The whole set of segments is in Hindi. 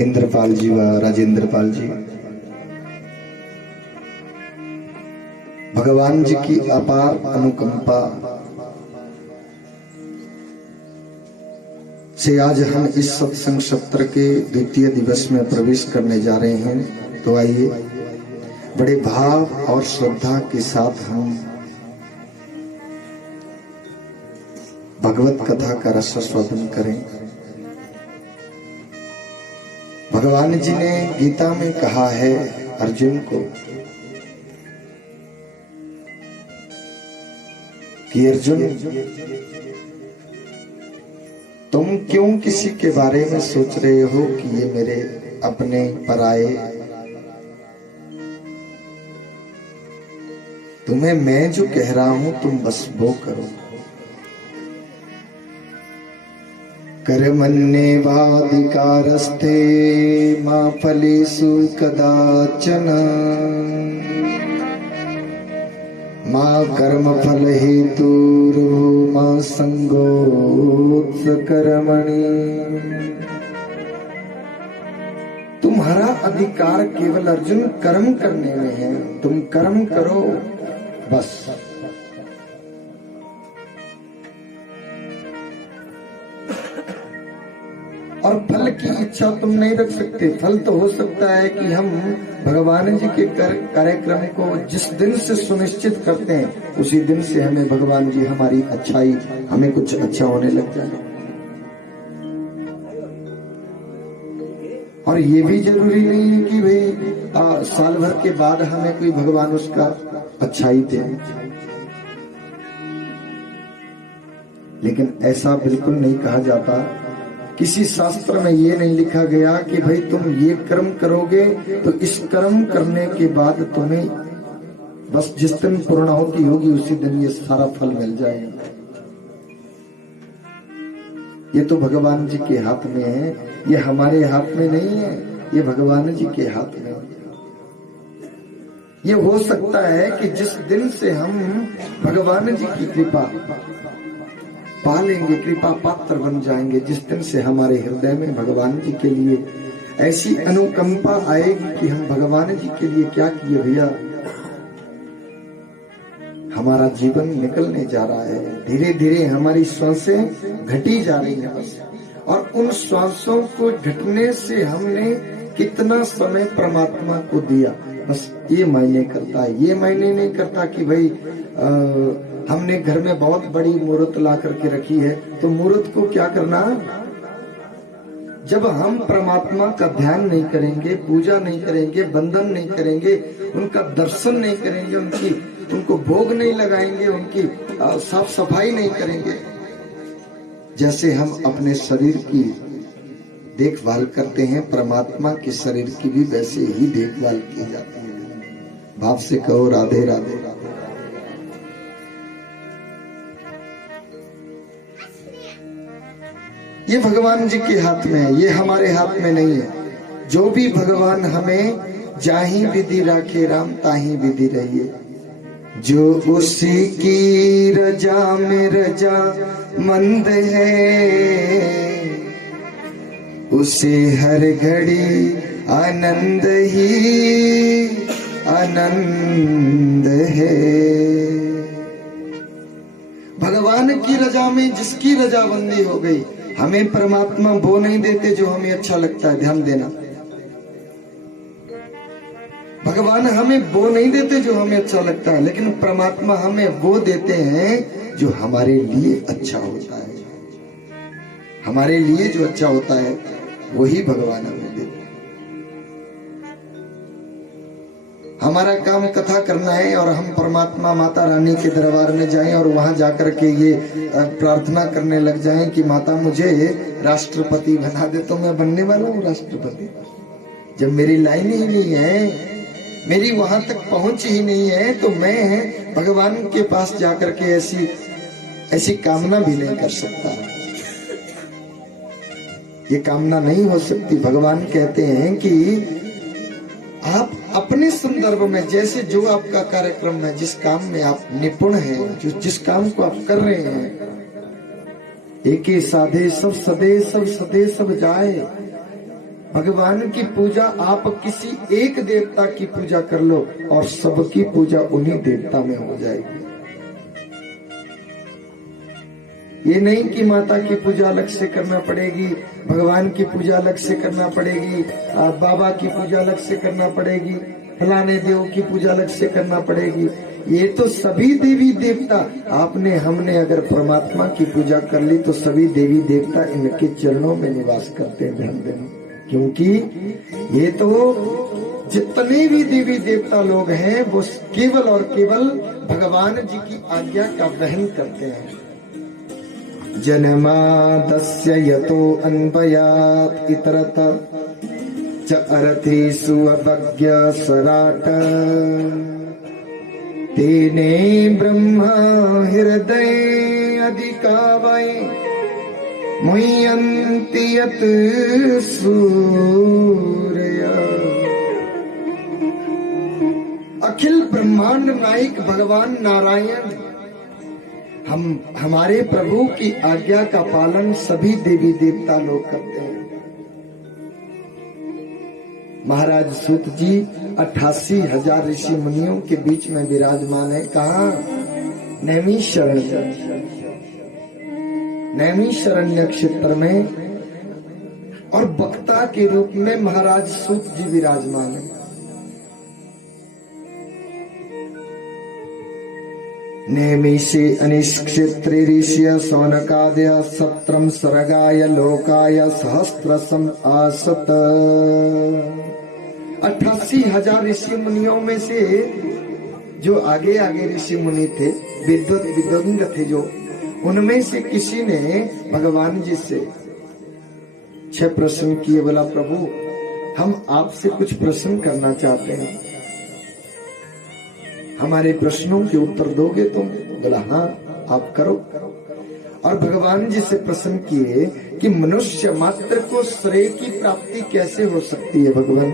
इंद्रपाल जी व राजेंद्रपाल जी, भगवान जी की अपार अनुकंपा से आज हम इस सत्संग सत्र के द्वितीय दिवस में प्रवेश करने जा रहे हैं। तो आइए बड़े भाव और श्रद्धा के साथ हम भगवत कथा का रसास्वादन करें। भगवान जी ने गीता में कहा है अर्जुन को कि अर्जुन, तुम क्यों किसी के बारे में सोच रहे हो कि ये मेरे अपने पराए, तुम्हें मैं जो कह रहा हूं तुम बस वो करो। कर्मण्येवाधिकारस्ते मा फलेषु कदाचन मा कर्मफल हेतुर्मा संगोत्स कर्मणि। तुम्हारा अधिकार केवल अर्जुन कर्म करने में है, तुम कर्म करो बस। और फल की इच्छा तुम नहीं रख सकते। फल तो हो सकता है कि हम भगवान जी के कार्यक्रम को जिस दिन से सुनिश्चित करते हैं उसी दिन से हमें भगवान जी हमारी अच्छाई, हमें कुछ अच्छा होने लग जाए। और ये भी जरूरी नहीं है कि भाई साल भर के बाद हमें कोई भगवान उसका अच्छाई दे, लेकिन ऐसा बिल्कुल नहीं कहा जाता। किसी शास्त्र में ये नहीं लिखा गया कि भाई तुम ये कर्म करोगे तो इस कर्म करने के बाद तुम्हें बस जिस दिन पूर्णाहुति होगी उसी दिन ये सारा फल मिल जाएगा। ये तो भगवान जी के हाथ में है, ये हमारे हाथ में नहीं है, ये भगवान जी के हाथ में है। ये हो सकता है कि जिस दिन से हम भगवान जी की कृपा पा लेंगे, कृपा पात्र बन जाएंगे, जिस दिन से हमारे हृदय में भगवान जी के लिए ऐसी अनुकंपा आएगी कि हम भगवान जी के लिए क्या किए भैया, हमारा जीवन निकलने जा रहा है। धीरे धीरे हमारी श्वासें घटी जा रही है बस। और उन श्वासों को घटने से हमने कितना समय परमात्मा को दिया, बस ये मायने करता है। ये मायने नहीं करता कि भाई हमने घर में बहुत बड़ी मूर्त ला करके रखी है तो मूर्त को क्या करना। जब हम परमात्मा का ध्यान नहीं करेंगे, पूजा नहीं करेंगे, बंधन नहीं करेंगे, उनका दर्शन नहीं करेंगे, उनको भोग नहीं लगाएंगे, उनकी साफ सफाई नहीं करेंगे, जैसे हम अपने शरीर की देखभाल करते हैं परमात्मा के शरीर की भी वैसे ही देखभाल की जाती है। भाव से कहो राधे राधे। ये भगवान जी के हाथ में है, ये हमारे हाथ में नहीं है। जो भी भगवान हमें जाहि विधि राखे राम ताहि विधि रहिए। जो उसी की रजा में रजा मंद है उसे हर घड़ी आनंद ही आनंद है। भगवान की रजा में जिसकी रजाबंदी हो गई, हमें परमात्मा वो नहीं देते जो हमें अच्छा लगता है, ध्यान देना। भगवान हमें वो नहीं देते जो हमें अच्छा लगता है, लेकिन परमात्मा हमें वो देते हैं जो हमारे लिए अच्छा होता है। हमारे लिए जो अच्छा होता है वही भगवान हमें देते हैं। हमारा काम कथा करना है और हम परमात्मा माता रानी के दरबार में जाएं और वहां जाकर के ये प्रार्थना करने लग जाएं कि माता मुझे राष्ट्रपति बना दे, तो मैं बनने वाला हूँ राष्ट्रपति। जब मेरी लाइन ही नहीं है, मेरी वहां तक पहुंच ही नहीं है, तो मैं भगवान के पास जाकर के ऐसी कामना भी नहीं कर सकता। ये कामना नहीं हो सकती। भगवान कहते हैं कि आप अपने संदर्भ में जैसे जो आपका कार्यक्रम है, जिस काम में आप निपुण हैं, जिस काम को आप कर रहे हैं, एके साधे सब सदे सब जाए। भगवान की पूजा आप किसी एक देवता की पूजा कर लो और सबकी पूजा उन्हीं देवता में हो जाएगी। ये नहीं कि माता की पूजा अलग से करना पड़ेगी, भगवान की पूजा अलग से करना पड़ेगी, बाबा की पूजा अलग से करना पड़ेगी, फलाने देव की पूजा अलग से करना पड़ेगी। ये तो सभी देवी देवता, आपने हमने अगर परमात्मा की पूजा कर ली तो सभी देवी देवता इनके चरणों में निवास करते हैं। ध्यान देना, क्योंकि ये तो जितने भी देवी देवता लोग हैं वो केवल और केवल भगवान जी की आज्ञा का वहन करते हैं। जन्मादस्य यतो अन्वयात् इतरत च अर्थेषु अवज्ञ सराट तेने ब्रह्मा हृदये अधिका वै मुह्यन्ति यत् सूर्य। अखिल ब्रह्मांड नायक भगवान नारायण हमारे प्रभु की आज्ञा का पालन सभी देवी देवता लोग करते हैं। महाराज सूत जी 88,000 ऋषि मुनियों के बीच में विराजमान है। कहा? नैमिषारण्य क्षेत्र में, और वक्ता के रूप में महाराज सूत जी विराजमान है। नैमिषे अनिक्षेत्रे ऋषय सौनकादय सत्रम सरगाय लोकाय सहस्त्रसम आसत। 88,000 ऋषि मुनियों में से जो आगे आगे ऋषि मुनि थे, विद्वंग थे जो, उनमें से किसी ने भगवान जी से 6 प्रश्न किए। बोला, प्रभु हम आपसे कुछ प्रश्न करना चाहते हैं, हमारे प्रश्नों के उत्तर दोगे तुम? बोला, हाँ आप करो। और भगवान जी से प्रश्न किए कि मनुष्य मात्र को श्रेय की प्राप्ति कैसे हो सकती है? भगवान,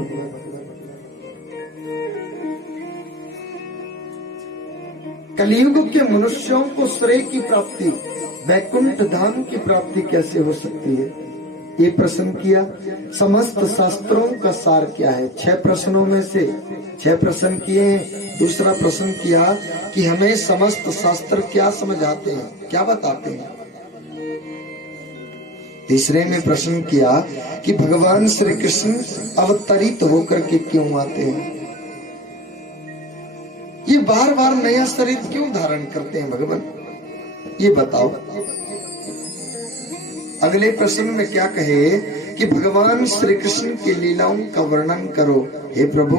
कलियुग के मनुष्यों को श्रेय की प्राप्ति, वैकुंठ धाम की प्राप्ति कैसे हो सकती है? ये प्रश्न किया। समस्त शास्त्रों का सार क्या है? 6 प्रश्नों में से 6 प्रश्न किए। दूसरा प्रश्न किया कि हमें समस्त शास्त्र क्या समझाते हैं, क्या बताते हैं? तीसरे में प्रश्न किया कि भगवान श्री कृष्ण अवतरित होकर के क्यों आते हैं? ये बार बार नया शरीर क्यों धारण करते हैं भगवान, ये बताओ। अगले प्रश्न में क्या कहे कि भगवान श्री कृष्ण की लीलाओं का वर्णन करो। हे प्रभु,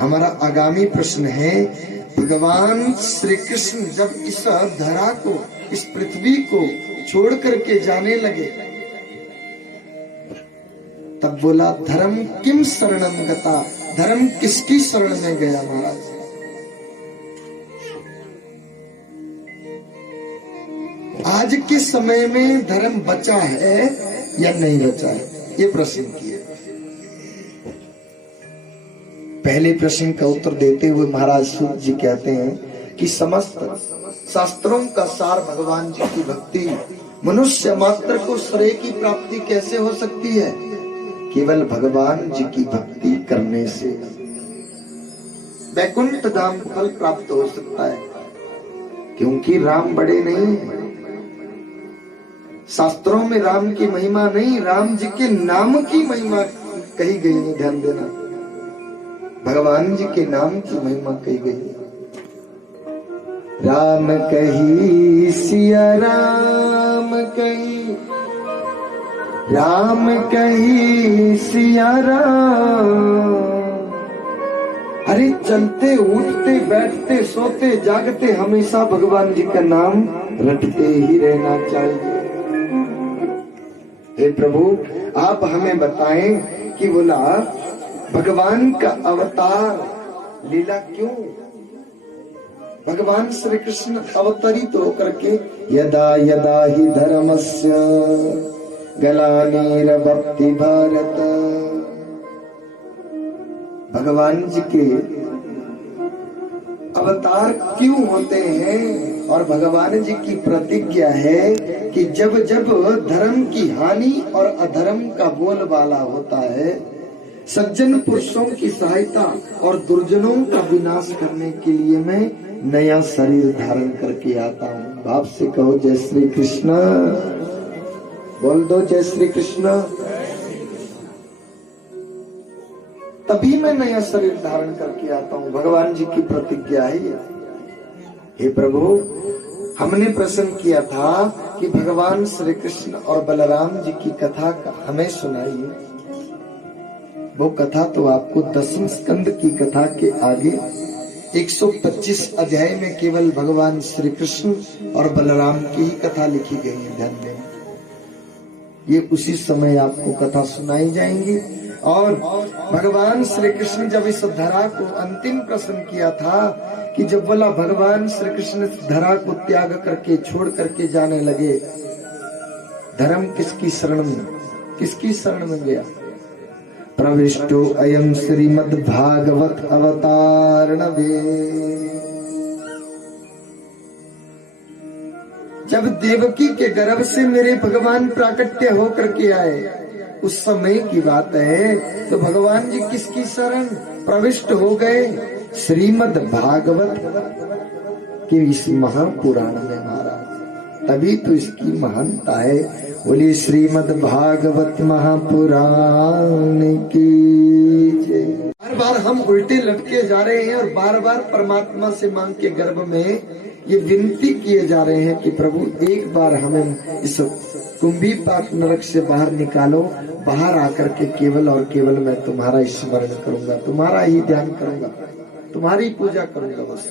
हमारा आगामी प्रश्न है, भगवान श्री कृष्ण जब इस धरा को, इस पृथ्वी को छोड़ करके जाने लगे, तब बोला, धर्म किम शरणम गता, धर्म किसकी शरण में गया? महाराज, आज के समय में धर्म बचा है या नहीं बचा है, ये प्रश्न किया। पहले प्रश्न का उत्तर देते हुए महाराज सूत जी कहते हैं कि समस्त शास्त्रों का सार भगवान जी की भक्ति, मनुष्य मात्र को श्रेय की प्राप्ति कैसे हो सकती है? केवल भगवान जी की भक्ति करने से वैकुंठ धाम फल प्राप्त हो सकता है, क्योंकि राम बड़े नहीं है। शास्त्रों में राम की महिमा नहीं, राम जी के नाम की महिमा कही गई है। ध्यान देना, भगवान जी के नाम की महिमा कही गई है। राम कही सिया राम कही, राम कही सिया राम। अरे चलते उठते बैठते सोते जागते हमेशा भगवान जी का नाम रटते ही रहना चाहिए। हे प्रभु, आप हमें बताएं कि बोला भगवान का अवतार लीला क्यों? भगवान श्री कृष्ण अवतरित होकर के यदा यदा ही धर्मस्य ग्लानिर्भवति भारत, भगवान जी के अवतार क्यों होते हैं? और भगवान जी की प्रतिज्ञा है कि जब जब धर्म की हानि और अधर्म का बोलबाला होता है, सज्जन पुरुषों की सहायता और दुर्जनों का विनाश करने के लिए मैं नया शरीर धारण करके आता हूँ। भाव से कहो जय श्री कृष्ण, बोल दो जय श्री कृष्ण। तभी मैं नया शरीर धारण करके आता हूँ। भगवान जी की प्रतिज्ञा है ये। हे प्रभु, हमने प्रश्न किया था कि भगवान श्री कृष्ण और बलराम जी की कथा हमें सुनाइए। वो कथा तो आपको 10वें स्कंद की कथा के आगे 125 अध्याय में केवल भगवान श्री कृष्ण और बलराम की ही कथा लिखी गई है। ध्यान दें, ये उसी समय आपको कथा सुनाई जाएंगी। और भगवान श्री कृष्ण जब इस धरा को अंतिम प्रश्न किया था कि जब बोला भगवान श्री कृष्ण इस धरा को त्याग करके छोड़ करके जाने लगे, धर्म किसकी शरण में, किसकी शरण में गया? प्रविष्टो अयम श्रीमद् भागवत अवतारणवे। जब देवकी के गर्भ से मेरे भगवान प्राकट्य होकर के आए, उस समय की बात है। तो भगवान जी किसकी शरण प्रविष्ट हो गए? श्रीमद् भागवत के इस महापुराण में महाराज। तभी तो इसकी महानता है। बोली श्रीमद् भागवत महापुराण की जय। बार बार हम उल्टे लटके जा रहे हैं और बार बार परमात्मा से मांग के गर्भ में ये विनती किए जा रहे हैं कि प्रभु एक बार हमें इस कुंभी पाक नरक से बाहर निकालो। बाहर आकर के केवल और केवल मैं तुम्हारा स्मरण करूंगा, तुम्हारा ही ध्यान करूंगा, तुम्हारी पूजा करूंगा बस।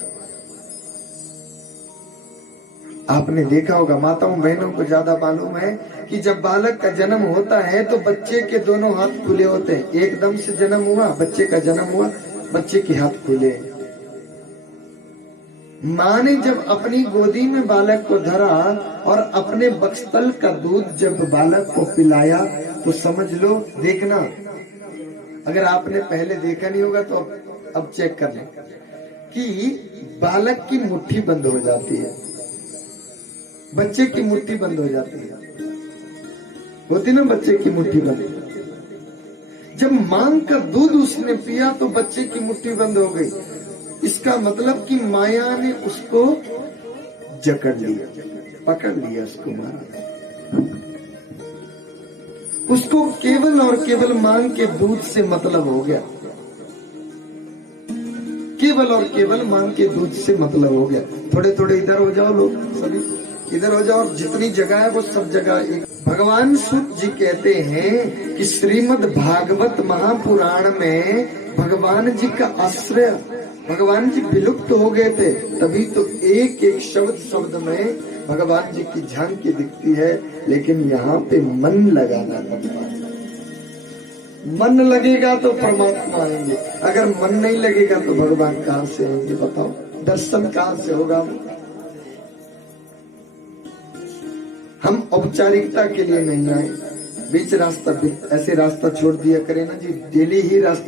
आपने देखा होगा, माताओं बहनों को ज्यादा मालूम है कि जब बालक का जन्म होता है तो बच्चे के दोनों हाथ खुले होते हैं। एकदम से जन्म हुआ, बच्चे का जन्म हुआ, बच्चे के हाथ खुले। माँ ने जब अपनी गोदी में बालक को धरा और अपने बक्स्तल का दूध जब बालक को पिलाया तो समझ लो, देखना, अगर आपने पहले देखा नहीं होगा तो अब चेक कर लें कि बालक की मुट्ठी बंद हो जाती है, बच्चे की मुट्ठी बंद हो जाती है, होती ना बच्चे की मुट्ठी बंद। जब मां का दूध उसने पिया तो बच्चे की मुट्ठी बंद हो गई। इसका मतलब कि माया ने उसको जकड़ लिया, पकड़ लिया, उसको मारा। उसको केवल और केवल मां के दूध से मतलब हो गया, केवल और केवल मां के दूध से मतलब हो गया। थोड़े थोड़े इधर हो जाओ लोग, सभी इधर हो जाओ। जितनी जगह है वो सब जगह एक। भगवान सूत जी कहते हैं कि श्रीमद् भागवत महापुराण में भगवान जी का आश्रय, भगवान जी विलुप्त हो गए थे, तभी तो एक एक शब्द शब्द में भगवान जी की झांकी दिखती है। लेकिन यहाँ पे मन लगाना पड़ता है। मन लगेगा तो परमात्मा आएंगे, अगर मन नहीं लगेगा तो भगवान कहाँ से आएंगे बताओ? दर्शन कहाँ से होगा? हम औपचारिकता के लिए नहीं आए, बीच रास्ता ऐसे रास्ता छोड़ दिया करें ना जी, डेली ही रास्ता